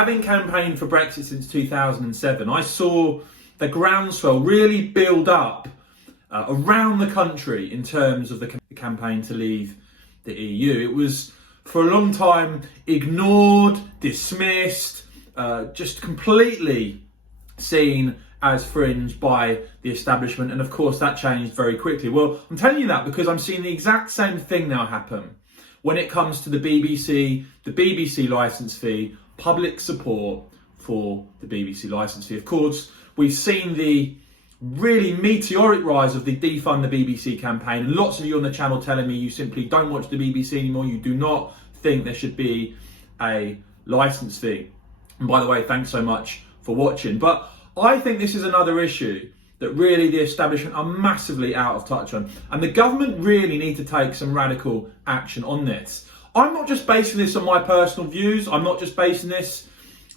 Having campaigned for Brexit since 2007, I saw the groundswell really build up around the country in terms of the campaign to leave the EU. It was for a long time ignored, dismissed, just completely seen as fringe by the establishment, and of course that changed very quickly. Well, I'm telling you that because I'm seeing the exact same thing now happen when it comes to the BBC licence fee, public support for the BBC licence fee. Of course, we've seen the really meteoric rise of the defund the BBC campaign, and lots of you on the channel telling me you simply don't watch the BBC anymore, you do not think there should be a licence fee. And by the way, thanks so much for watching. But I think this is another issue that really the establishment are massively out of touch on, and the government really need to take some radical action on this. I'm not just basing this on my personal views, I'm not just basing this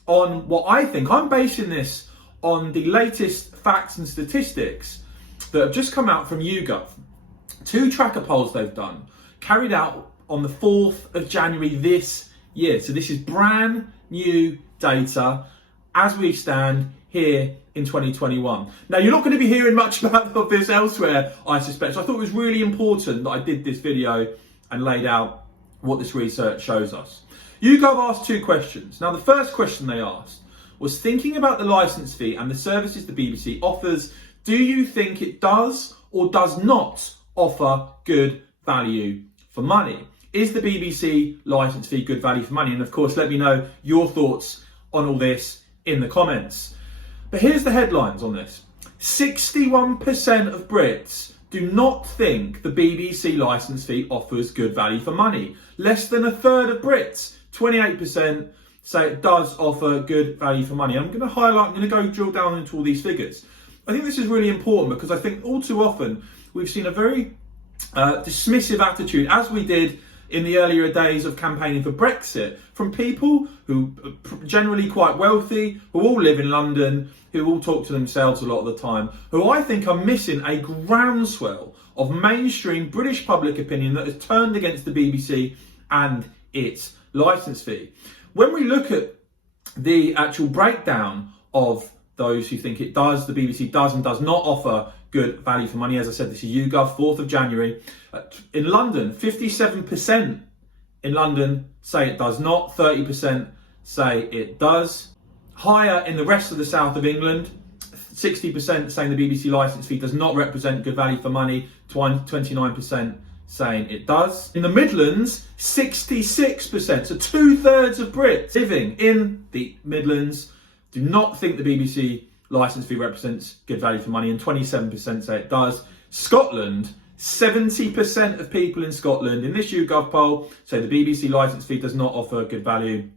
on what I think, I'm basing this on the latest facts and statistics that have just come out from YouGov. 2 tracker polls they've done, carried out on the 4th of January this year. So this is brand new data as we stand here in 2021. Now, you're not going to be hearing much about this elsewhere, I suspect. So I thought it was really important that I did this video and laid out what this research shows us. YouGov asked 2 questions. Now, the first question they asked was, thinking about the licence fee and the services the BBC offers, do you think it does or does not offer good value for money? Is the BBC licence fee good value for money? And of course, let me know your thoughts on all this in the comments. But here's the headlines on this. 61% of Brits do not think the BBC licence fee offers good value for money. Less than a third of Brits, 28%, say it does offer good value for money. I'm going to go drill down into all these figures. I think this is really important because I think all too often we've seen a very dismissive attitude, as we did in the earlier days of campaigning for Brexit, from people who are generally quite wealthy, who all live in London, who all talk to themselves a lot of the time, who I think are missing a groundswell of mainstream British public opinion that has turned against the BBC and its licence fee. When we look at the actual breakdown of those who think it does, the BBC does and does not offer good value for money, as I said, this is YouGov, 4th of January. In London, 57% in London say it does not, 30% say it does. Higher in the rest of the south of England, 60% saying the BBC licence fee does not represent good value for money, 29% saying it does. In the Midlands, 66%, so 2/3 of Brits living in the Midlands do not think the BBC licence fee represents good value for money, and 27% say it does. Scotland, 70% of people in Scotland in this YouGov poll say the BBC licence fee does not offer good value,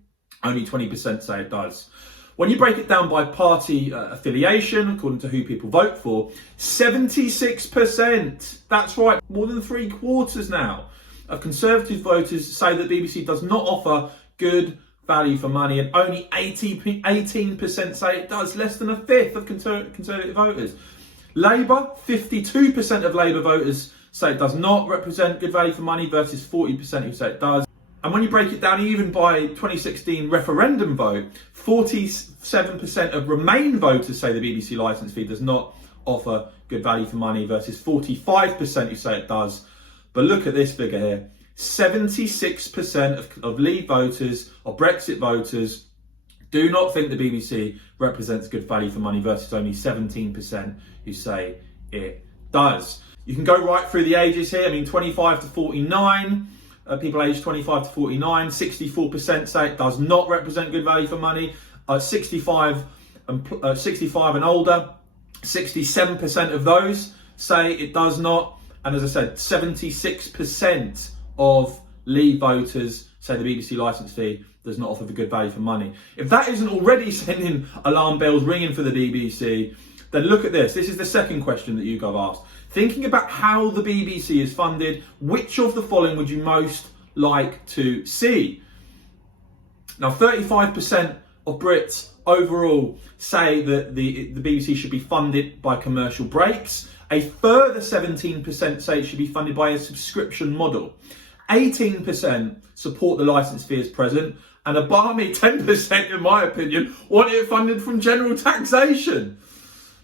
only 20% say it does. When you break it down by party affiliation, according to who people vote for, 76%, that's right, more than 3/4 now, of Conservative voters say that BBC does not offer good value for money, and only 18% say it does, less than a fifth of Conservative voters. Labour, 52% of Labour voters say it does not represent good value for money versus 40% who say it does. And when you break it down even by 2016 referendum vote, 47% of Remain voters say the BBC licence fee does not offer good value for money versus 45% who say it does. But look at this figure here. 76% of Leave voters, or Brexit voters, do not think the BBC represents good value for money versus only 17% who say it does. You can go right through the ages here. I mean, 25 to 49. People aged 25 to 49, 64% say it does not represent good value for money. 65 and older, 67% of those say it does not. And as I said, 76% of Leave voters say the BBC licence fee does not offer the good value for money. If that isn't already sending alarm bells ringing for the BBC, then look at this. This is the second question that YouGov asked. Thinking about how the BBC is funded, which of the following would you most like to see? Now, 35% of Brits overall say that the BBC should be funded by commercial breaks. A further 17% say it should be funded by a subscription model. 18% support the licence fee as present, and a balmy 10%, in my opinion, want it funded from general taxation.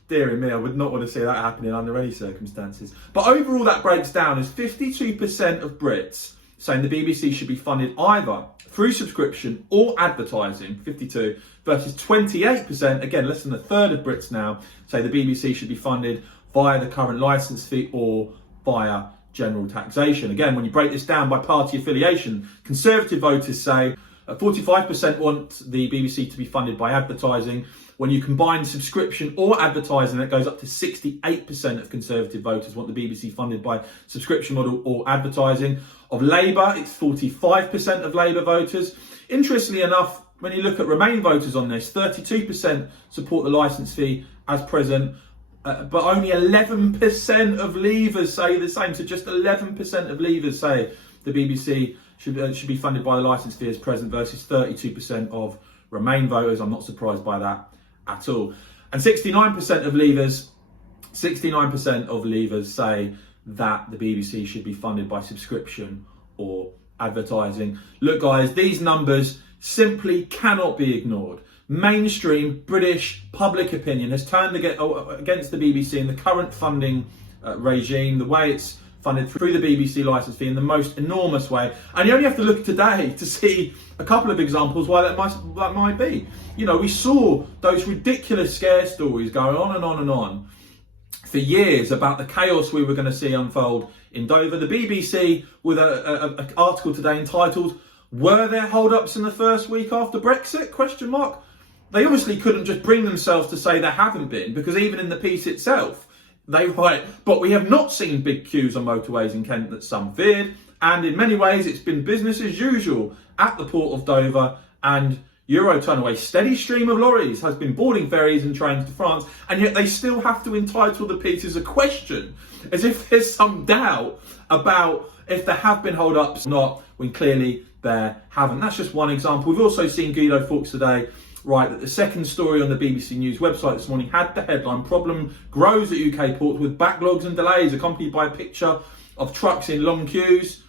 Dear me, I would not want to see that happening under any circumstances. But overall, that breaks down as 52% of Brits saying the BBC should be funded either through subscription or advertising, 52, versus 28%, again, less than a third of Brits now, say the BBC should be funded via the current licence fee or via general taxation. Again, when you break this down by party affiliation, Conservative voters say 45% want the BBC to be funded by advertising. When you combine subscription or advertising, it goes up to 68% of Conservative voters want the BBC funded by subscription model or advertising. Of Labour, it's 45% of Labour voters. Interestingly enough, when you look at Remain voters on this, 32% support the licence fee as present, but only 11% of Leavers say the same. So just 11% of Leavers say the BBC should be funded by the licence fee as present versus 32% of Remain voters. I'm not surprised by that at all. And 69% of Leavers say that the BBC should be funded by subscription or advertising. Look, guys, these numbers simply cannot be ignored. Mainstream British public opinion has turned against the BBC in the current funding regime, the way it's funded through the BBC licence fee in the most enormous way. And you only have to look today to see a couple of examples why that might be. You know, we saw those ridiculous scare stories going on and on and on for years about the chaos we were going to see unfold in Dover. The BBC with an article today entitled, "Were there hold-ups in the first week after Brexit?" ? They obviously couldn't just bring themselves to say there haven't been, because even in the piece itself, they write, "But we have not seen big queues on motorways in Kent that some feared, and in many ways it's been business as usual at the port of Dover and Eurotunnel. A steady stream of lorries has been boarding ferries and trains to France," and yet they still have to entitle the piece as a question, as if there's some doubt about if there have been hold-ups or not, when clearly there haven't. That's just one example. We've also seen Guido Fawkes today write that the second story on the BBC News website this morning had the headline, "Problem grows at UK ports with backlogs and delays," accompanied by a picture of trucks in long queues.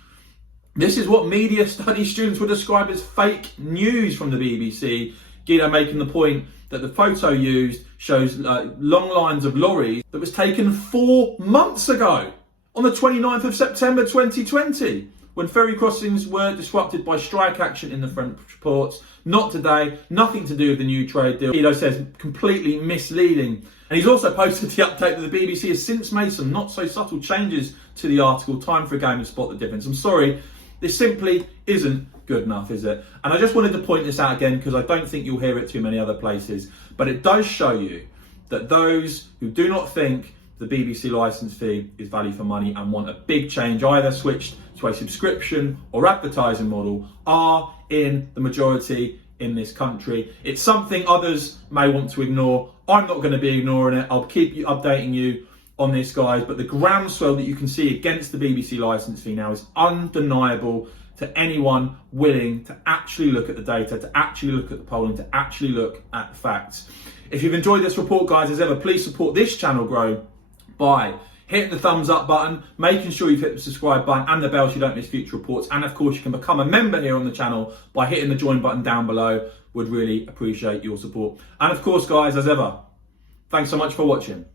This is what media studies students would describe as fake news from the BBC. Guido making the point that the photo used shows long lines of lorries that was taken 4 months ago, on the 29th of September 2020, when ferry crossings were disrupted by strike action in the French ports. Not today, nothing to do with the new trade deal. Guido says completely misleading. And he's also posted the update that the BBC has since made some not so subtle changes to the article. Time for a game to spot the difference. I'm sorry, this simply isn't good enough, is it? And I just wanted to point this out again because I don't think you'll hear it too many other places. But it does show you that those who do not think the BBC licence fee is value for money and want a big change, either switched to a subscription or advertising model, are in the majority in this country. It's something others may want to ignore. I'm not going to be ignoring it. I'll keep you updating you on this, guys, but the groundswell that you can see against the BBC licence fee now is undeniable to anyone willing to actually look at the data, to actually look at the polling, to actually look at the facts. If you've enjoyed this report, guys, as ever, please support this channel grow by hitting the thumbs up button, making sure you've hit the subscribe button and the bell so you don't miss future reports. And of course, you can become a member here on the channel by hitting the join button down below. Would really appreciate your support. And of course, guys, as ever, thanks so much for watching.